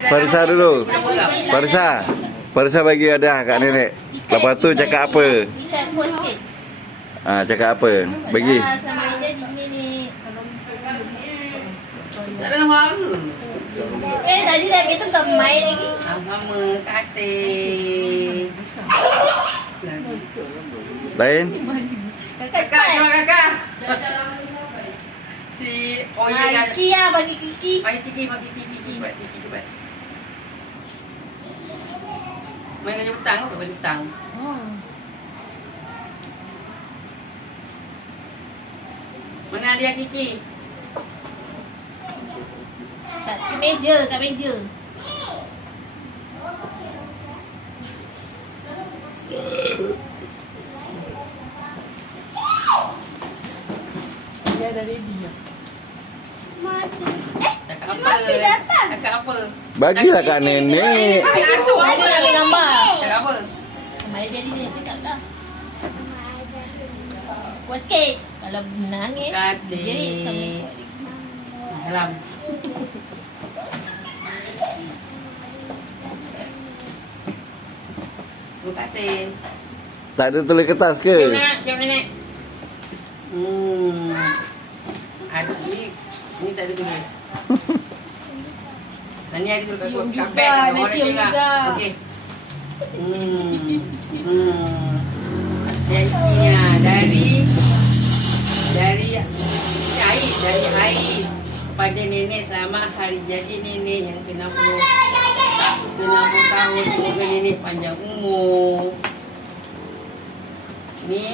Farisa dulu. Farisa bagi hadiah kat nenek. Lepas tu cakap apa? Cakap apa? Bagi. Tak ada nama ke? Tadi lagi tu gemai lagi. Terima kasih. Lain? Kakak, terima kakak. Si Oye dan Kiki lah, bagi Kiki. bagi Kiki, bagi Kiki, buat Kiki cepat. Main kerja petang, ke balik petang? Mana dia Kiki? Kat meja, kat meja. Dia dah ready lah. Cakap apa? Cakap apa? Bagilah kat nenek. Ada yang ambil gambar. Cakap apa? Mai jadi ni, cakap dah. Kuat sikit. Kalau nangis, Kasih. Dalam. Terima kasih. Tak ada tulis kertas ke? Siap nenek. Adik, ni tak ada tulis. Ni adik tulis kat Cium juga, beg. nak cium juga. Okey. Jadi dari Aid kepada nenek selamat hari jadi nenek yang ke-60 tahun, semoga nenek panjang umur. Ni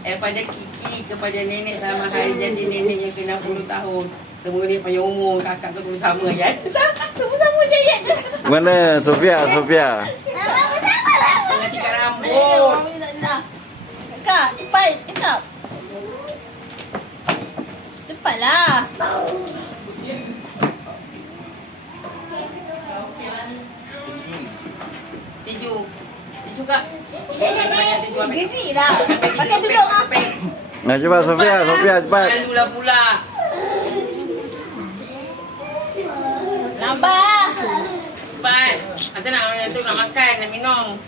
daripada Kiki kepada nenek selamat hari jadi nenek yang ke-60 tahun, semoga nenek panjang umur. Kakak tu perlu sama ya. sama-sama je ya. Mana Sofia? Tengah tikat rambut. Kakak, cepat, cakap. Cepatlah. Tisu kak. Banyak tisu ambil. Gigi lah. Pakai duduk ah. Nah, cepat Sofia cepat. Malulah pula. Lambat. Cepat. Nanti nak makan, nak minum.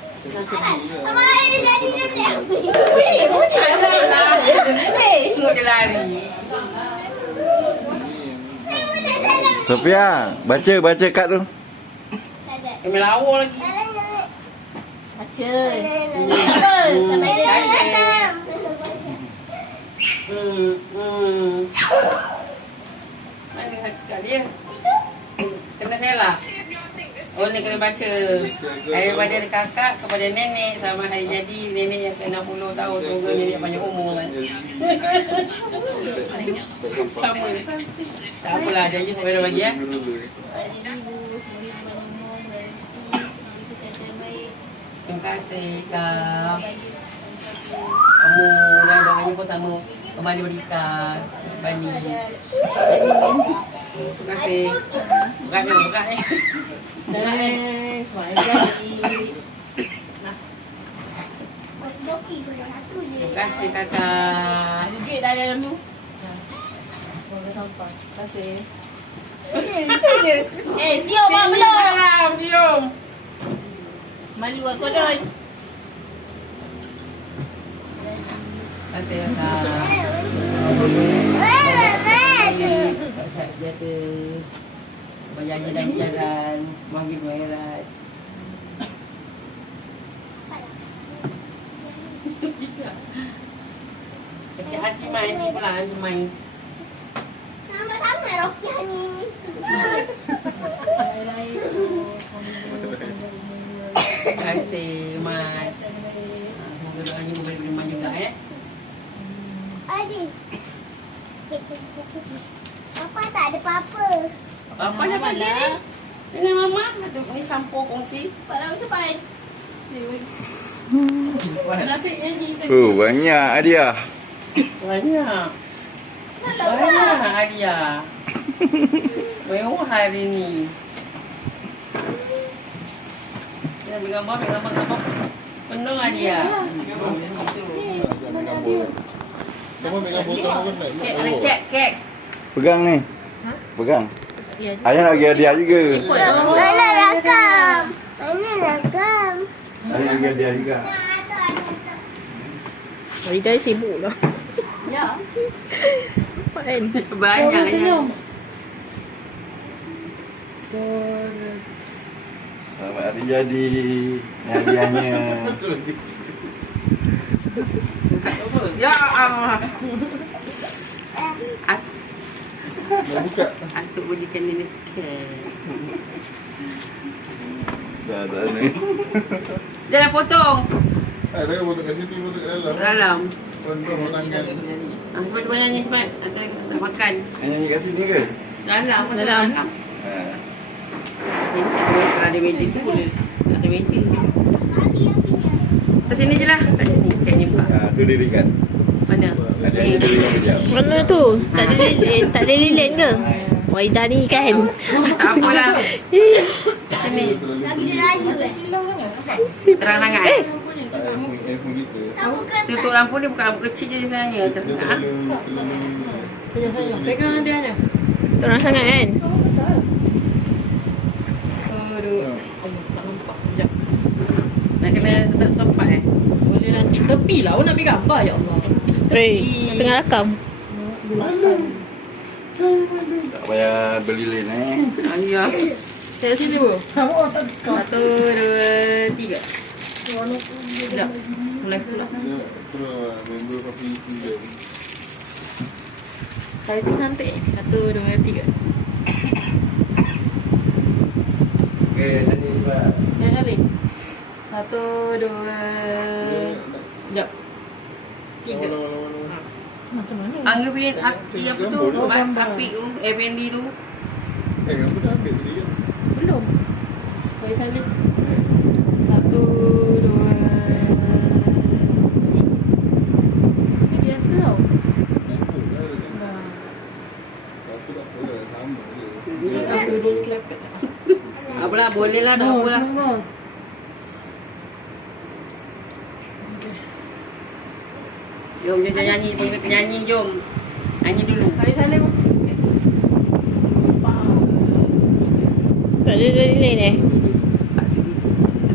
Tengok dia lari. Sofia, baca kad tu. Dia melawar lagi. Baca. Apa? Sampai dia. Mana kat dia? Kena selak. Oh, ni kena baca. Daripada kakak kepada nenek sama hari jadi nenek yang ke-60 tahun, semoga nenek panjang umur. Sama. Tak apalah, janji sampai dah bagi ya. Terima kasih kak. Kamu dah doanya pun sama kembali berikan Bani. Terima kasih. Buka ni. Terima kasih kakak. Duit dah dalam tu. Semoga sampai. Terima kasih. Cium lah belum. Cium. Malu aku Don. Terima kasih kakak. Jaga berjaya dalam perjalanan bagi akhirat. Hati main ni pula, hati main. Nama sama Rokiah ni. Terima kasih Mat. Semoga doanya boleh beriman juga ya. Adik. Papa tak ada apa-apa. Apa nak bagi ni? Dengan mama ada ni campur kongsi. Cepat. Lapik ni. Banyak hadiah. Banyak hadiah. Mewah hari ni. Kita ambil gambar. Penuh hadiah. Kamu ambil botol pun tak? Kek. Pegang ni. Pegang. Ayah nak bagi hadiah juga. Lala, bagi hadiah juga. Aida sibuk lah. Ya. Apa kan? Banyak senyum. Selamat hari jadi. Ini hadiahnya. Ya Allah. Nak buka. Atuk berikan ini. Dah tak ni. Jangan potong. Ada potong kat sini, potong kat dalam. Dalam. Potong tangan. Cepat cepat nyanyi cepat. Nak makan. Nyanyi kat sini ke? Dalam. Dalam. Ha. Kalau ada meja tu boleh. Tak ada meja. Kat sini je lah. Kat sini. Cik ni buka. Ha, tu dirikan. Mana? Hadiahnya Ni. dirikan kejap. Mana tu? Tak ada lilin, tak ada lilin ke? Waidah ni kan. Tak apalah. Sini. Lagi dia raju kan? Terang sangat. Handphone kita. Sama ke Tutup lampu ni bukan lampu kecil je sebenarnya. Dia terlalu Pegang hadiahnya. Terang sangat kan? Aduh. Ha. Tak nampak. Sekejap. Nak kena tempat Boleh lah. Tepi lah. Awak nak ambil gambar ya Allah. Tengah rakam. Tak payah beli lilin Ya. Saya sini dulu. 1, 2, 3. Sekejap. Mulai pula. Terus member kopi tiga. Saya tu cantik. 1, 2, 3. Okey, nyanyi cepat. Ya kali. 1, 2. Sekejap. 3. Lawan. Macam mana? Anggapin api apa tu? Api tu. Airbnb tu. Apa dah ambil tadi kan? Belum. Saya salin. 1, 2. Ini biasa tau. Aku tak apa lah, sama je. Aku dulu kelepet. Apalah, boleh lah. Tak apalah. Jom, jom nyanyi. Boleh kata nyanyi, jom. Nyanyi dulu. Saya salin. Tak ada lilin eh?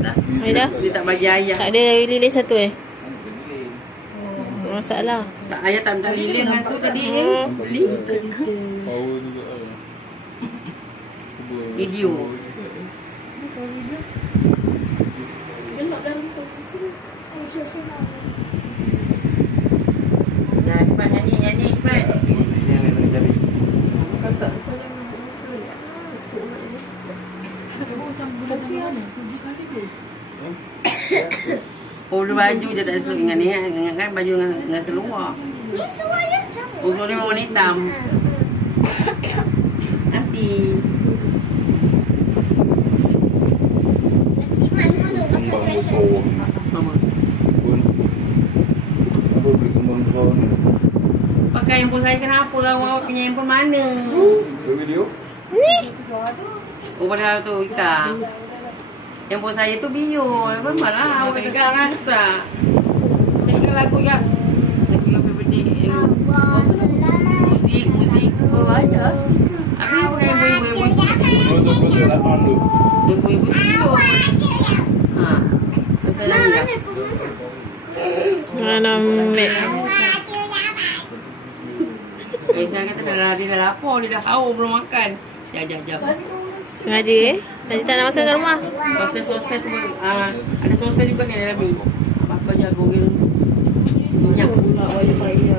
Tak. Aida? Dia tak bagi ayah. Tak ada lilin satu eh? Masalah. Tak, ayah tak minta lilin dengan tu tadi. Beli. Power juga lah. Video. Gelap dalam tu. Dah, cepat nyanyi. Nyanyi, cepat. Multinya ni nak jadi. Kata. Oh, baju je tak sesuai dengan ni. Ingat kan baju dengan seluar. Ni semua ya? Siapa? Oh, so ni warna hitam. Nanti. Iman semua tu. Kembang musuh. Mama. Pun. Apa beli kembang musuh ni? Pakai handphone saya kenapa? Awak punya handphone mana? Tu video? Oh, padahal tu Ika. Handphone saya tu biol. Memanglah awak tegak rasa. Saya ingat lagu yang lagu yang berbeda. Allah selamat. Muzik. Oh, ada. Habis pakai ibu-ibu. Betul-betul lah tu. Ibu-ibu biol. Ha. Saya Mana lagi pun? Mana mek. sekarang kata dia dah lapar. Dia dah haus belum makan. Jap. Sengaja eh? Tadi tak nak makan kat rumah. Sosial tu ada sosial juga ni dalam ni. Apa je goreng minyak. Pula wifi dia.